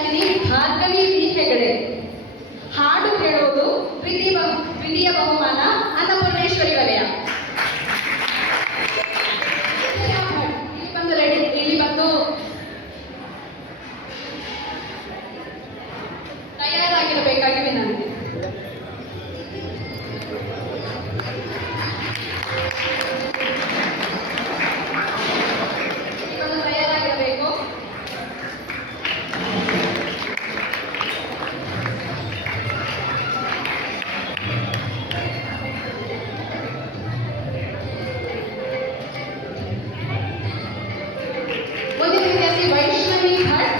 ವಿದ್ಯಾರ್ಥಿನಿ ಭಾರ್ಗವಿ ವಿ ಹೆಗಡೆ. ಹಾಡು ಹೇಳೋದು ದ್ವಿತೀಯ ಬಹುಮಾನ ಅನ್ನಪೂರ್ಣೇಶ್ವರಿ ವಲಯ. ಇಲ್ಲಿ ಬಂದು ತಯಾರಾಗಿರಬೇಕಾಗಿ ವಿನಂತಿ. ತಯಾರಾಗಿರಬೇಕು. ಮುಂದಿನ ವಿದ್ಯಾರ್ಥಿ ವೈಷ್ಣವಿ ಭಟ್.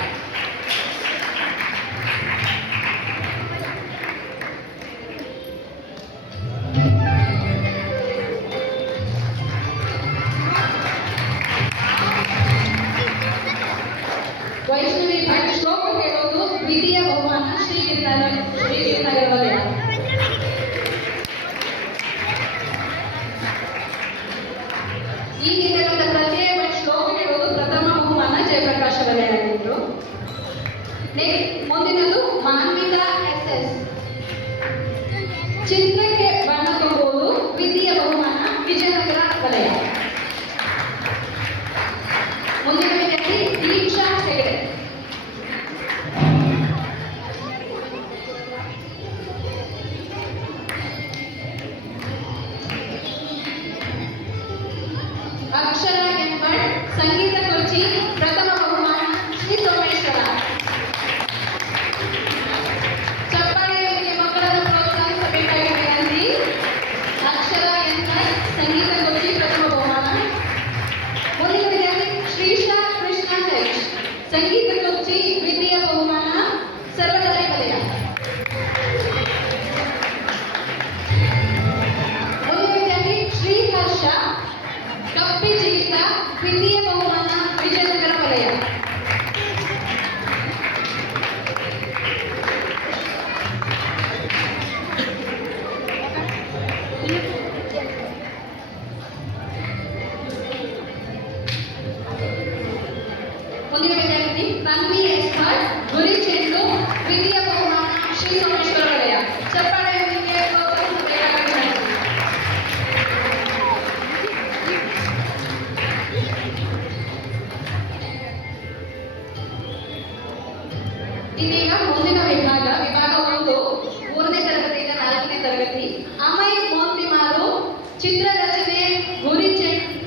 ವೈಷ್ಣವಿ ಭಟ್ ಶ್ಲೋಕ ಹೇಳೋದು ದ್ವಿತೀಯ ಬಹುಮಾನ ಶ್ರೀಗಿರಿನಗರ ವಲಯ. ಈ ಹಿಂದೆ ಬಂದ ಪ್ರತ್ಯಯ ಭಟ್ ಶ್ಲೋಕ ಹೇಳೋದು ಪ್ರಥಮ ಬಹುಮಾನ ಜಯಪ್ರಕಾಶ ವಲಯ ಆಗಿತ್ತು. ಮುಂದಿನದು ಮಾನ್ವಿತಾ SS ಚಿತ್ರಕ್ಕೆ ಬಣ್ಣ ತುಂಬುವುದು ದ್ವಿತೀಯ ಬಹುಮಾನ ವಿಜಯನಗರ ವಲಯ. ಮುಂದಿನ ವಿದ್ಯಾರ್ಥಿ ದೀಕ್ಷಾ ಹೆಗಡೆ. ಅಕ್ಷರ ಎಂ ಭಟ್ ಸಂಗೀತ ಕುರ್ಚಿ ಪ್ರಥಮ ಬಹುಮಾನ ಶ್ರೀ ಸೋಮೇಶ್ವರ. ಚಪ್ಪಾಳೆಯೊಂದಿಗೆ ಮಕ್ಕಳನ್ನು ಪ್ರೋತ್ಸಾಹಿಸಬೇಕಾಗಿ ವಿನಂತಿ. ಅಕ್ಷರ ಎಂ ಭಟ್ ಸಂಗೀತ ಕುರ್ಚಿ ಪ್ರಥಮ ಬಹುಮಾನ. ಮುಂದಿನ ವಿದ್ಯಾರ್ಥಿ ಶ್ರೀಶಾ ಕೃಷ್ಣ H ಸಂಗೀತ ಕುರ್ಚಿ ದ್ವಿತೀಯ ಬಹುಮಾನ ಸರ್ವದಳಿ ವಲಯ. ಮುಂದಿನ ವಿದ್ಯಾರ್ಥಿ ಶ್ರೀಹರ್ಷ ಕಪ್ಪಿ ಜಿಗಿತ ದ್ವಿತೀಯ ಬಹುಮಾನ ವಿಜಯನಗರ ವಲಯ. ಮುಂದಿನ ವಿದ್ಯಾರ್ಥಿ ತನ್ವಿ S ಭಟ್ ಗುರಿ ಚೆಂಡು ದ್ವಿತೀಯ ಬಹುಮಾನ ಶ್ರೀ ಸೋಮೇಶ್ವರ ವಲಯ. ಚಪ್ಪಾಳೆಯೊಂದಿಗೆ ಪ್ರೋತ್ಸಾಹಿಸಬೇಕಾಗಿ ವಿನಂತಿ. ಇದೀಗ ಮುಂದಿನ ವಿಭಾಗ 1 3ನೇ ತರಗತಿಯಿಂದ 4ನೇ ತರಗತಿ. ಅಮೈ ಮೋಂತಿಮಾರು ಚಿತ್ರರಚನೆ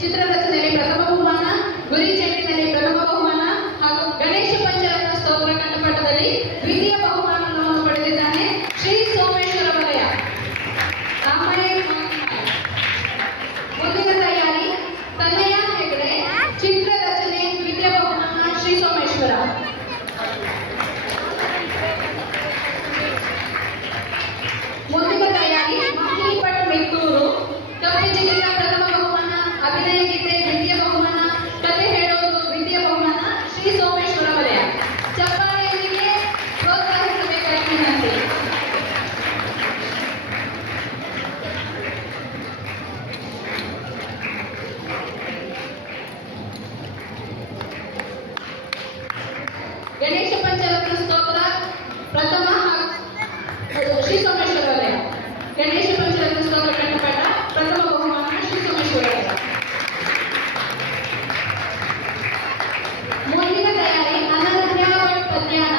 ಚಿತ್ರರಚನೆಯಲ್ಲಿ ಪ್ರಥಮ ಬಹುಮಾನ, ಗುರಿ ಚೆಂಡಿನಲ್ಲಿ ಪ್ರಥಮ ಬಹುಮಾನ ಹಾಗೂ ಗಣೇಶ ಪಂಚರತ್ನ ಸ್ತೋತ್ರ ಕಂಠಪಾಠದಲ್ಲಿ ದ್ವಿತೀಯ ಬಹುಮಾನವನ್ನು ಪಡೆದಿದ್ದಾನೆ ಶ್ರೀ ಸೋಮೇಶ್ವರ ವಲಯ. ಅಮೈ ಮೋಂತಿಮಾರು. ಮುಂದಿನ ತಯಾರಿ ತನಯ ಹೆಗಡೆ ಚಿತ್ರರಚನೆ ದ್ವಿತೀಯ ಬಹುಮಾನ ಶ್ರೀ ಸೋಮೇಶ್ವರ. ಮುಂದಿನ ತಯಾರಿ ಮಹಿಳಿ ಭಟ್ ಮೆಕ್ಕೂರು ಕಪ್ಪಿ ಜಿಗಿತ ಪ್ರಥಮ ಬಹುಮಾನ, ಅಭಿನಯ ಗೀತೆ ದ್ವಿತೀಯ ಬಹುಮಾನ, ಕತೆ ಹೇಳೋದು ದ್ವಿತೀಯ ಬಹುಮಾನ ಶ್ರೀ ಸೋಮೇಶ್ವರ ವಲಯ. ಚಪ್ಪಾಳೆಯೊಂದಿಗೆ ಪ್ರೋತ್ಸಾಹಿಸಬೇಕಾಗಿ ವಿನಂತಿ. ಗಣೇಶ ಪಂಚರತ್ನ ಸ್ತೋತ್ರ ಪ್ರಥಮ ಶ್ರೀ ಸೋಮೇಶ್ವರ ವಲಯ. ಗಣೇಶ ಪಂಚರತ್ನ ಸ್ತೋತ್ರ ಕಂಠಪಾಠ ಪ್ರಥಮ ಬಹುಮಾನ ಶ್ರೀ ಸೋಮೇಶ್ವರ ವಲಯ. ಮುಂದಿನ ತಯಾರಿ ಅನನ್ಯ ಭಟ್ ಪದ್ಯಾನ.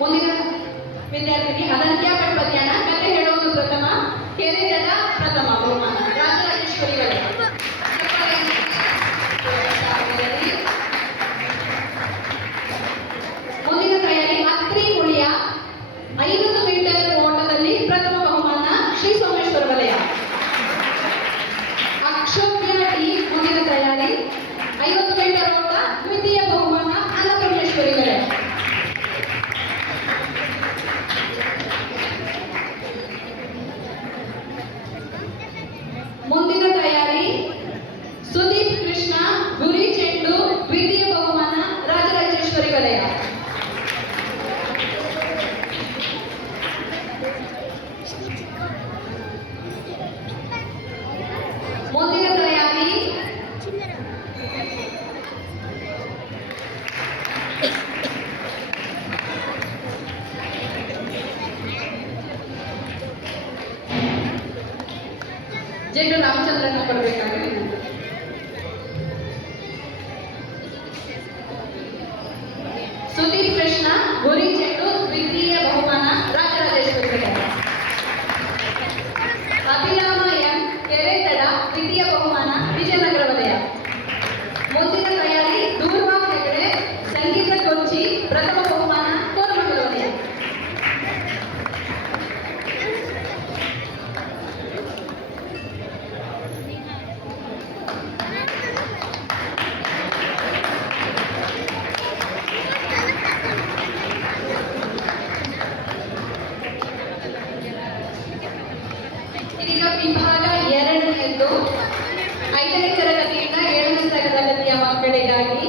ಮುಂದಿನ ವಿದ್ಯಾರ್ಥಿನಿ ಅನನ್ಯ ಭಟ್ ಪದ್ಯಾನ ಕತೆ ಹೇಳೋದು ಪ್ರಥಮ, ಕೆರೆದಡ ಪ್ರಥಮ ಬಹುಮಾನ ರಾಜರಾಜೇಶ್ವರಿ ವಲಯ. ಮುಂದಿನ ತಯಾರಿ ಅತ್ರಿ ಮುಳಿಯ 500 ಮೀಟರ್ ಓಟದಲ್ಲಿ ಪ್ರಥಮ ಬಹುಮಾನ ಶ್ರೀ ಸೋಮೇಶ್ವರ ವಲಯ. ಅಕ್ಷೋಭ್ಯ ಡಿ ಮುಂದಿನ ತಯಾರಿ 50 ಮೀಟರ್ ಓಟ ದ್ವಿತೀಯ ಬಹುಮಾನ ಅನ್ನಪೂರ್ಣೇಶ್ವರಿ ವಲಯ. ಜೆಟ್ಟು ರಾಮಚಂದ್ರನ ಕೊಡಬೇಕಾಗಿ ವಿನಂತಿ. ಸುದೀಪ್ ಕೃಷ್ಣ ಗುರಿ ಚೆಂಡು ದ್ವಿತೀಯ ಬಹುಮಾನ ರಾಜರಾಜೇಶ್ವರಿ ನಗರ. ಅಭಿರಾಮ ಎಂ ಕೆರೆತಡ ದ್ವಿತೀಯ ಬಹುಮಾನ ವಿಜಯನಗರ ವಲಯ. ಮುಂದಿನ ತಯಾರಿ ದೂರ್ವ ಹೆಗಡೆ ಸಂಗೀತ ಕೊಚ್ಚಿ ಪ್ರಥಮ ಬಹುಮಾನ ಕೋರಮಂಗಲ ವಲಯ. ಇದೀಗ ವಿಭಾಗ ಎರಡನೆಯದ್ದು 5ನೇ ತರಗತಿಯಿಂದ 7ನೇ ತರಗತಿಯ ಮಕ್ಕಳಿಗಾಗಿ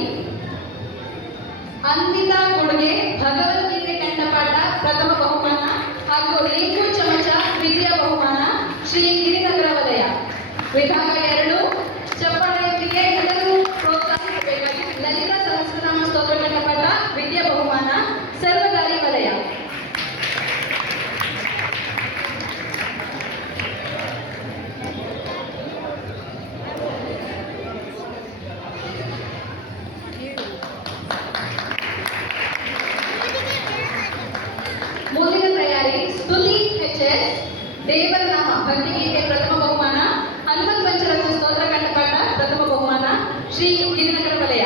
ಅನ್ವಿತಾ ಗುಡ್ಗೆ ಭಗವದ್ಗೀತೆ ಕಂಠಪಾಠ ಪ್ರಥಮ ಬಹುಮಾನ ಹಾಗೂ ಲಿಂಗು ಚಮಚ ದ್ವಿತೀಯ ಬಹುಮಾನ ಶ್ರೀ ಗಿರಿನಗರ ವಲಯ. ವಿಭಾಗ 2 ಚಪ್ಪಾಳೆಯೊಂದಿಗೆ ಎಲ್ಲರೂ ಪ್ರೋತ್ಸಾಹಿಸಬೇಕಾಗಿ ಲಲಿತಾ ಸಹಸ್ರನಾಮ ಸ್ತೋತ್ರ ಕಂಠಪಾಠ ದ್ವಿತೀಯ ಬಹುಮಾನ ಸರ್ವದಾರಿ ವಲಯ. ಮುಂದಿನ ತಯಾರಿ ಸ್ತುತಿ ಎಚ್ಎಸ್ ದೇವರ ನಾಮ ಭಕ್ತಿಗೀತೆ ಪ್ರಥಮ ಬಹುಮಾನ ಹನುಮಂತ ಪಂಚರತ್ನ ಸ್ತೋತ್ರ ಕಂಠಪಾಠ ಪ್ರಥಮ ಬಹುಮಾನ ಶ್ರೀ ಗಿರಿನಗರ ವಲಯ.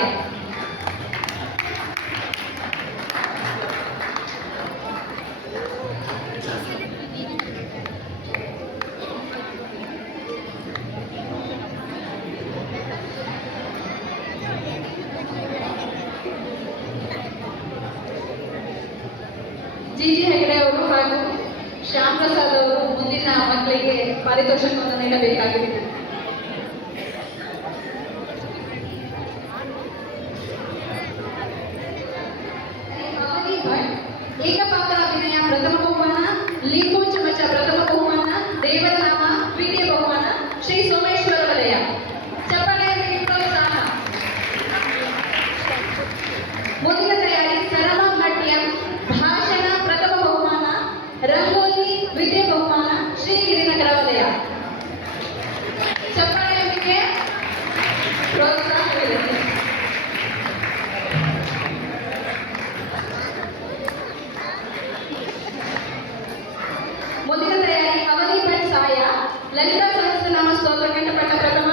ಜಿಜಿ ಹೆಗಡೆ ಅವರು ಹಾಗೂ ಶ್ಯಾಮ್ ಪ್ರಸಾದ್ ಅವರು ಮುಂದಿನ ಮಕ್ಕಳಿಗೆ ಪಾರಿತೋಷಕವನ್ನು ನೀಡಬೇಕಾಗಿದೆ. ಅವನಿ ಭಟ್ ಏಕಪಾತ್ರ ಅಭಿನಯ ಪ್ರಥಮ ಬಹುಮಾನ ಲಿಂಬು ಚಮಚ ಪ್ರಥಮ ಬಹುಮಾನ ದೇವರ ನಾಮ ದ್ವಿತೀಯ ಬಹುಮಾನ ಶ್ರೀ ಸೋಮೇಶ್ವರ ವಲಯ. ಚಪ್ಪಾಳೆಯಲ್ಲಿ ಪ್ರೋತ್ಸಾಹ. ಮುಂದಿನ ತಯಾರಿ ಸರಮ ಭಟ್ಯಂ ಭಾಷಣ ಪ್ರಥಮ ಬಹುಮಾನ ರಂಗೋಲಿ ದ್ವಿತೀಯ ಬಹುಮಾನ ಶ್ರೀ ಗಿರಿನಗರ ವಲಯ. ಚಪ್ಪಾಳೆಯೊಂದಿಗೆ ಪ್ರೋತ್ಸಾಹವಿದೆ. ಮುಂದಿನ ತಯಾರಿ ಅವನಿ ಭಟ್ ಸಹಾಯ ಲಲಿತಾ ಸಹಸ್ರನಾಮ ಸ್ತೋತ್ರ ಕಂಠಪಾಠ ಪ್ರಥಮ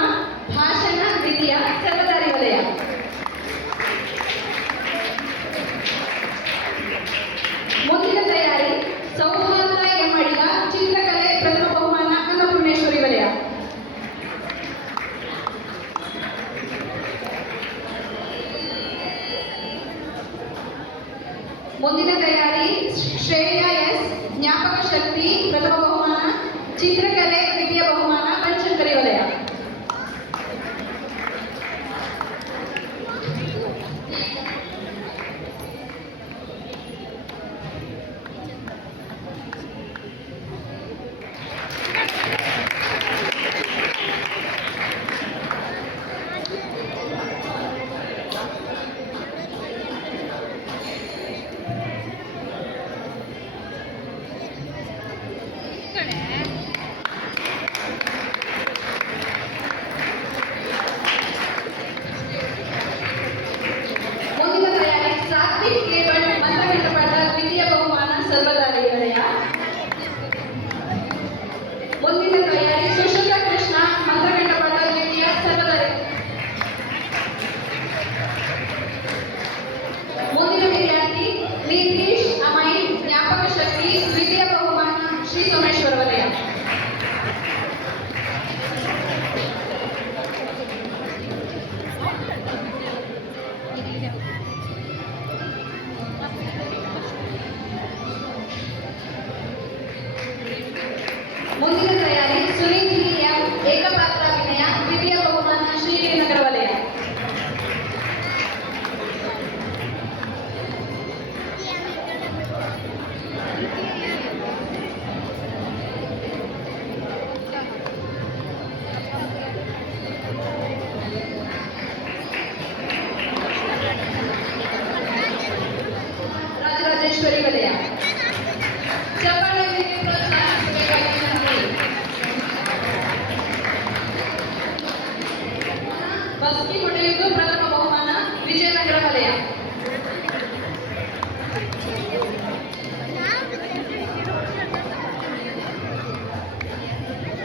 ಭಾಷಣ ದ್ವಿತೀಯ ಸರ್ವದಾರಿ ವಲಯ. ಮುಂದಿನ ತಯಾರಿ ಸೌಹಾರ್ದ ಎಮ್ಮಡಿಗ ಚಿತ್ರಕಲೆ ಪ್ರಥಮ ಬಹುಮಾನ ಅನ್ನಪೂರ್ಣೇಶ್ವರಿ ವಲಯ. ಮುಂದಿನ ತಯಾರಿ ಶ್ರೇಯಾ ಎಸ್ ಜ್ಞಾಪಕ ಶಕ್ತಿ ಪ್ರಥಮ ಬಹುಮಾನ ಚಿತ್ರಕಲೆ ದ್ವಿತೀಯ ಬಹುಮಾನ ಬನಶಂಕರಿ ವಲಯ.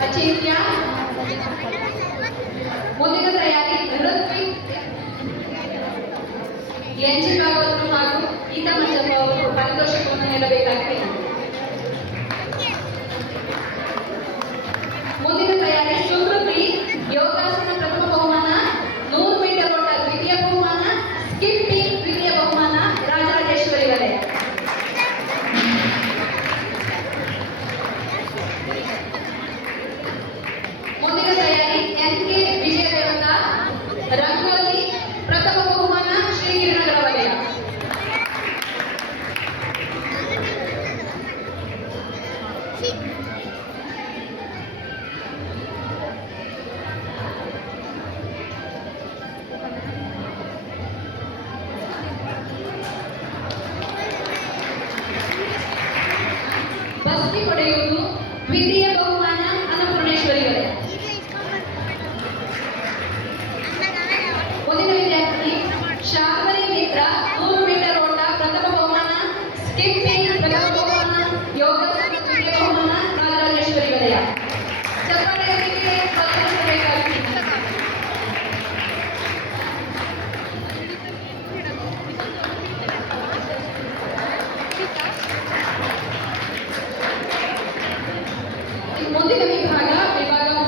ಅಚಿಂತ್ಯ. ಮುಂದಿನ ತಯಾರಿ ಋತ್ವಿಕ್ ಎನ್.ಜಿ. ಭಾಗವತರು ಹಾಗೂ ಗೀತಾ ಮಂಜಪ್ಪ ಅವರು ಪಾರಿತೋಷಕವನ್ನು ನೀಡಬೇಕಾಗಿದೆ. ಮುಂದಿನ ತಯಾರಿ ಸುಕೃತಿ ಯೋಗಾಸನ ಪ್ರಥಮ ಬಹುಮಾನ, 100 ಮೀಟರ್ ಓಟ ದ್ವಿತೀಯ ಬಹುಮಾನ, ಸ್ಕಿಪ್ಪಿಂಗ್ ದ್ವಿತೀಯ ಬಹುಮಾನ, ರಾಜರಾಜೇಶ್ವರಿ ವಲಯ. ಮುಂದಿನ ತಯಾರಿ ಎನ್.ಕೆ. ವಿಜಯದೇವತ ರಂಗೋಲಿ ಪ್ರಥಮ ಬಹುಮಾನ, ಶ್ರೀಗಿರಿನಗರ ವಲಯ. ಬಸ್ತಿ ಹೊಡೆಯುವುದು ದ್ವಿತೀಯ ಬಹುಮಾನ, ಅನ್ನಪೂರ್ಣೇಶ್ವರಿ ವಲಯ. ಮುಂದಿನ ವಿದ್ಯಾರ್ಥಿ ಶಾರ್ವರಿ ಮಿತ್ರ 100 ಮೀಟರ್ ಓಟ ಪ್ರಥಮ ಬಹುಮಾನ, ಸ್ಕಿಪ್ಪಿಂಗ್ ಪ್ರಥಮ ಬಹುಮಾನ, ಯೋಗಾಸನ ದ್ವಿತೀಯ ಬಹುಮಾನ, ರಾಜರಾಜೇಶ್ವರಿ ವಲಯ. ಚಪ್ಪಾಳೆಯೊಂದಿಗೆ ಸ್ವಾಗತಿಸಬೇಕಾಗಿದೆ. ಮುಂದಿನ ವಿಭಾಗ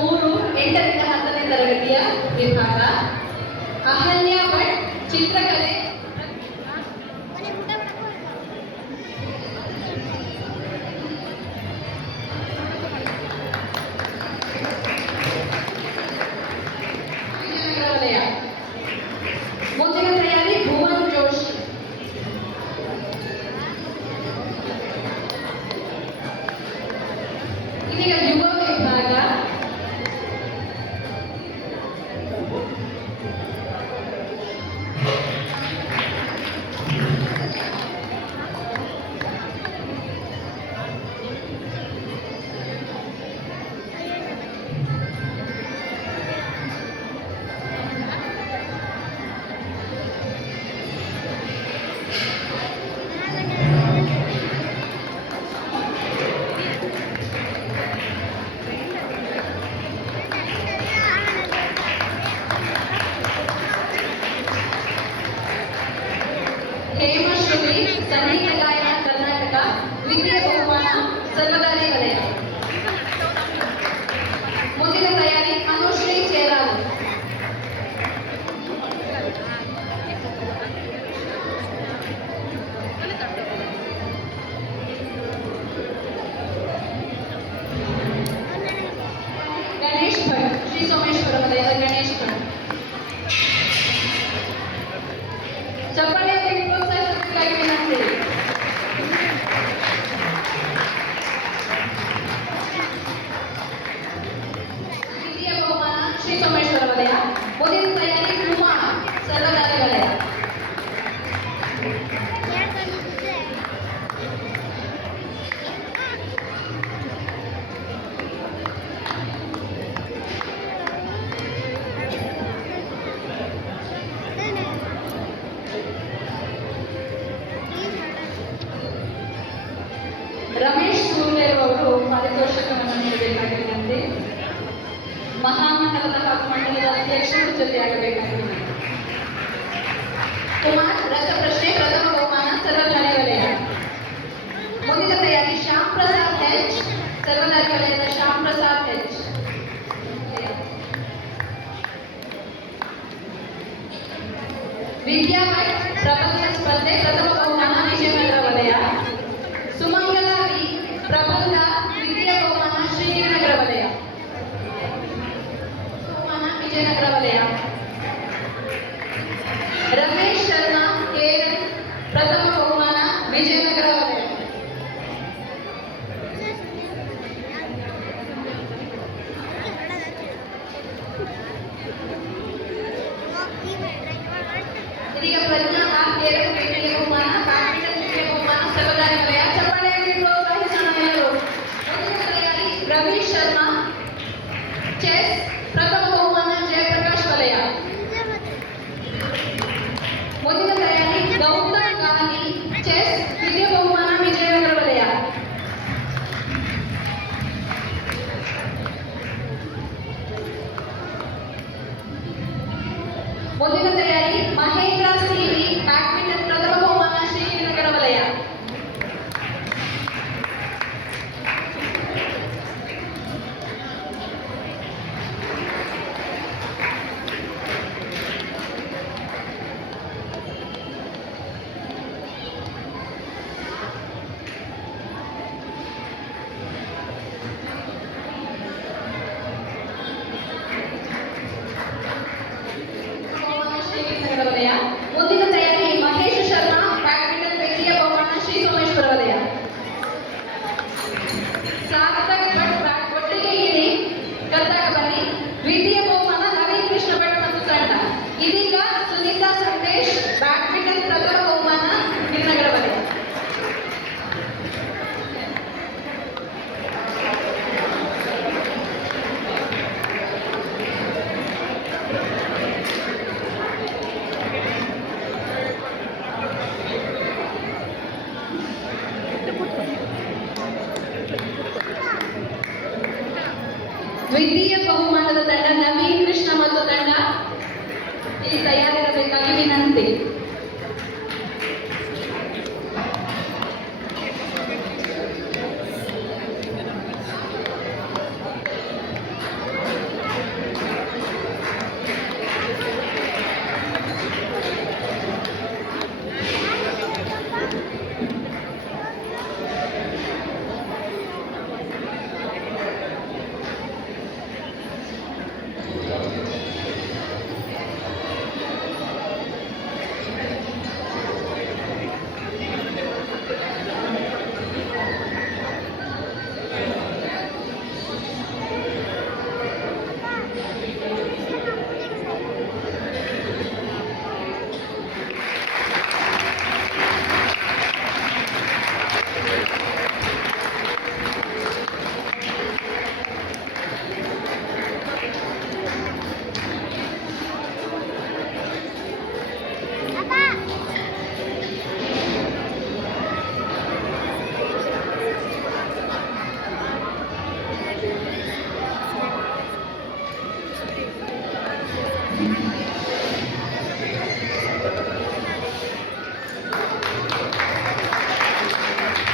3, 8ರಿಂದ 10ನೇ ತರಗತಿಯ ವಿಭಾಗ. ಅಹಲ್ಯ ಭಟ್ ಚಿತ್ರಕಲೆ ವಿಜಯನಗರ ವಲಯ. ಮುಂದಿನ ತಯಾರಿ ಭುವನ್ ಜೋಶಿ. ಇದೀಗ ಯುವ ವಿಭಾಗ. ಹೇಮಶ್ರುತಿ ಸಂಗೀತ ಗಾಯನ ಕರ್ನಾಟಕ ದ್ವಿತೀಯ ಬಹುಮಾನ, ಸರ್ವದಾರಿ ವಲಯ. ಮುಂದಿನ ತಯಾರಿ ಅನುಶ್ರೀ ಚೇರಾವು. ಗಣೇಶ್ ಭಟ್ ಶ್ರೀ ಸೋಮೇಶ್ವರ ವಲಯದ ಗಣೇಶ್ ಭಟ್. ಚಪ್ಪಾಳೆಯಲ್ಲಿ ಪ್ರೋತ್ಸಾಹಿಸಬೇಕಾಗಿ ವಿನಂತಿ. ದ್ವಿತೀಯ ಬಹುಮಾನ ಶ್ರೀ ಸೋಮೇಶ್ವರ ವಲಯ. ಮುಂದಿನ ತಯಾರಿ ಉಮಾ ಸರ್ವದಾರಿ ವಲಯ. ರಮೇಶ್ ಸೂರ್ಯರು ಅವರು ಪಾರಿತೋಷಕವನ್ನು ನೀಡಬೇಕಾಗಿರುವಂತೆ ಮಹಾಮಂಡಲದ ಹಾಗೂ ಮಂಡಲದ ಅಧ್ಯಕ್ಷರು ಜೊತೆಯಾಗಬೇಕಾಗಿದೆ. ಕುಮಾರ್ ರಸಪ್ರಶ್ನೆ ಪ್ರಥಮ ಬಹುಮಾನ, ಸರ್ವದಾರಿ ವಲಯ. ಮುಂದಿನ ತಯಾರಿ ಶ್ಯಾಮ್ ಪ್ರಸಾದ್ ಎಚ್ ಸರ್ವದಾರಿ ವಲಯದ ಶ್ಯಾಮ್ ಪ್ರಸಾದ್ ಎಚ್. ವಿದ್ಯಾ ಭಟ್ ಪ್ರಬಂಧ ಸ್ಪರ್ಧೆ ಪ್ರಥಮ ಬಹುಮಾನ, ವಿಜಯನಗರ ವಲಯ. ಸುಮಂಗಲ ವಿ ಪ್ರಬಂಧ ದ್ವಿತೀಯ ಬಹುಮಾನ, ಶ್ರೀಗಿರಿನಗರ ವಲಯ. ಬಹುಮಾನ ವಿಜಯನಗರ ವಲಯ. ರಮೇಶ್ ಶರ್ಮಾ ಕೇರನ್ ಪ್ರಥಮ ಬಹುಮಾನ, ವಿಜಯನಗರ ವಲಯ. ಇದೀಗ ಪ್ರಜ್ಞಾ ಆರ್ ಕೇರನ್ ದ್ವಿತೀಯ ಬಹುಮಾನ, ಬ್ಯಾಡ್ಮಿಂಟನ್ ದ್ವಿತೀಯ ಬಹುಮಾನ, ಸರ್ವದಾರಿ ವಲಯ. ಚಪ್ಪಾಳೆಯಲ್ಲಿ ಪ್ರೋತ್ಸಾಹಿಸೋಣ ಎಲ್ಲರೂ. ಮುಂದಿನ ತಯಾರಿ ರವಿ ಶರ್ಮಾ ಚೆಸ್ ಪ್ರಥಮ ಬಹುಮಾನ, ಜಯಪ್ರಕಾಶ್ ವಲಯ. ಮುಂದಿನ ತಯಾರಿ ಗೌತಮ್ ಗಾಂಧಿ ಚೆಸ್ ದ್ವಿತೀಯ ಸಾರ್ಥಕ್ ಭಟ್ ಒಟ್ಟಿಗೆ ಇರಿ ಕರ್ನಾಟಕ ಬನ್ನಿ. ದ್ವಿತೀಯ ಬಹುಮಾನ ನವೀನ್ ಕೃಷ್ಣ ಭಟ್ ಮತ್ತು ತಂಡ. ಇದೀಗ ಸುನೀತಾ ಸಂದೇಶ್ ಬ್ಯಾಡ್ಮಿಂಟನ್ ಪ್ರಥಮ ಬಹುಮಾನ ಗಿರಿನಗರ ವಲಯ. ದ್ವಿತೀಯ ಬಹುಮಾನದ ತಂಡ ನವೀನ್ ಕೃಷ್ಣ ಮತ್ತು ತಂಡ ಇಲ್ಲಿ ತಯಾರಿರಬೇಕಾಗಿ ವಿನಂತಿ.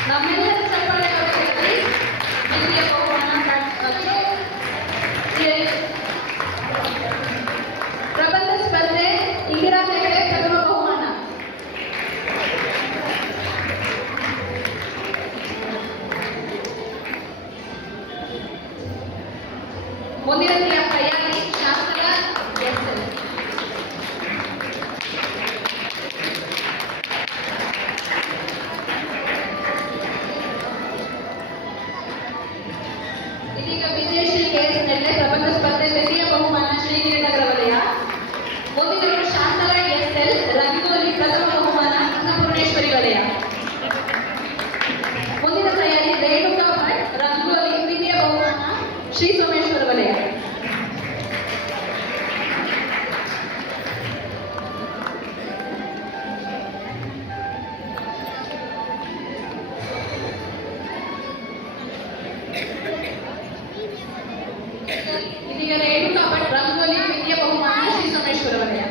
ನಮ್ಮೆಲ್ಲರ ಚಪ್ಪಾಳೆ ಬರಬೇಕಲ್ಲಿ. ದ್ವಿತೀಯ ಬಹುಮಾನ ಪ್ರಬಂಧ ಸ್ಪರ್ಧೆ ಇಂದಿರಾ ಹೆಗಡೆ ಪ್ರಥಮ ಬಹುಮಾನ. ಮುಂದಿನ ತಯಾರಿ ಶಾಸ್ತ್ರ ಎಸ್ಎಲ್. ಇದೀಗ ವಿಜಯಶ್ರೀ ಕೆಎಸ್ ನೆಲ್ಲೆ ಪ್ರಬಂಧ ಸ್ಪರ್ಧೆ ದ್ವಿತೀಯ ಬಹುಮಾನ ಶ್ರೀಗಿರಿನಗರ ವಲಯ. ಮುಂದಿನವರು ಶಾಂತಲಾ ಎಸ್ಎಲ್ ರಂಗೋಲಿ ಪ್ರಥಮ ಬಹುಮಾನ ಅನ್ನಪೂರ್ಣೇಶ್ವರಿ ವಲಯ. ಮುಂದಿನ ತಯಾರಿ ರೇಣುಕಾ ಭಟ್ ರಂಗೋಲಿ ದ್ವಿತೀಯ ಬಹುಮಾನ ಶ್ರೀ ಸೋಮೇಶ್ವರ ವಲಯ. ಇದೀಗ ರೇಣುಕಾ ಭಟ್ ರಂಗೋಲಿ ದ್ವಿತೀಯ ಬಹುಮಾನ ಶ್ರೀ ಸೋಮೇಶ್ವರ ವಲಯ.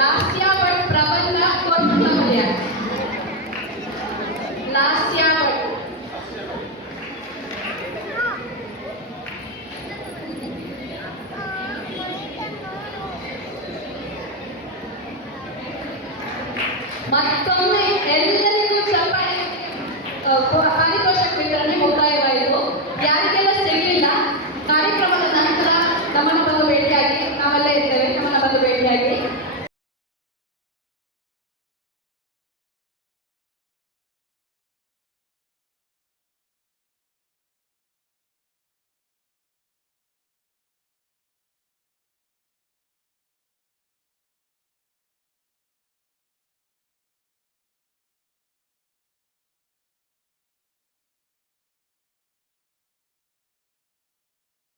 ಲಾಸ್ಯ ಭಟ್ ಪ್ರಬಂಧ ಕೋರ್ಮಂಗಲ ವಲಯ. ಲಾಸ್ಯ ಭಟ್ ಮತ್ತೊಮ್ಮೆ ಎಲ್ಲರಿಗೂ ಚಪ್ಪಾಳೆ